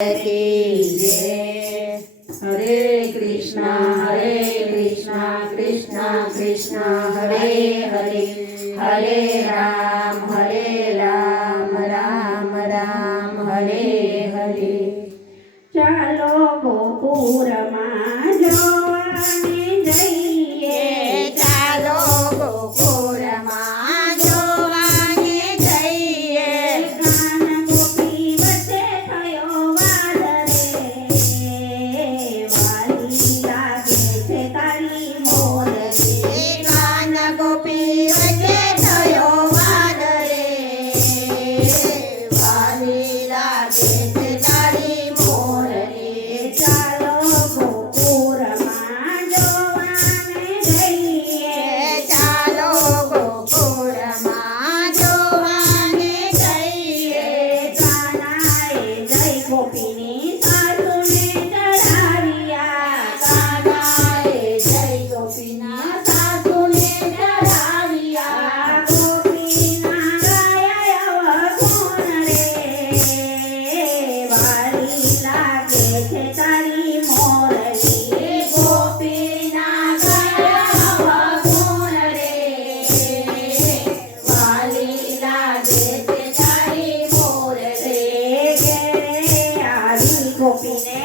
की जय। हरे कृष्णा कृष्णा कृष्णा हरे हरे, हरे राम राम राम हरे हरे। ચાલો ગોકુળમાં જોવાને જઈએ, ચાલો ગોકુળમાં જોવાને જઈએ। ગાન ગોપી વચ્ચે થયો વાદ રે, વાલી લાગે છે તારી મોરલી। ગાન ગોપી વચ્ચે થયો વાદ રે, વાલી લાગે છે તારી મોરલી। ચાલો ગોકુળમાં જોવાને જઈએ, ચાલો ગોકુળમાં જોવાને જઈએ। કાનાએ જય ગોપીની સાસુને ચડાવ્યા, કાનાએ જય ગોપીના સાસુને ચડાવ્યા। ગોપીના ગાયા અવગુણ રે, વાલી લાગે છે તારી મોરલી। ગોપીના ગયા અવગુણ રે, વાલી લાગે છે તારી મોરલી। ઘેરે આવી ગોપીને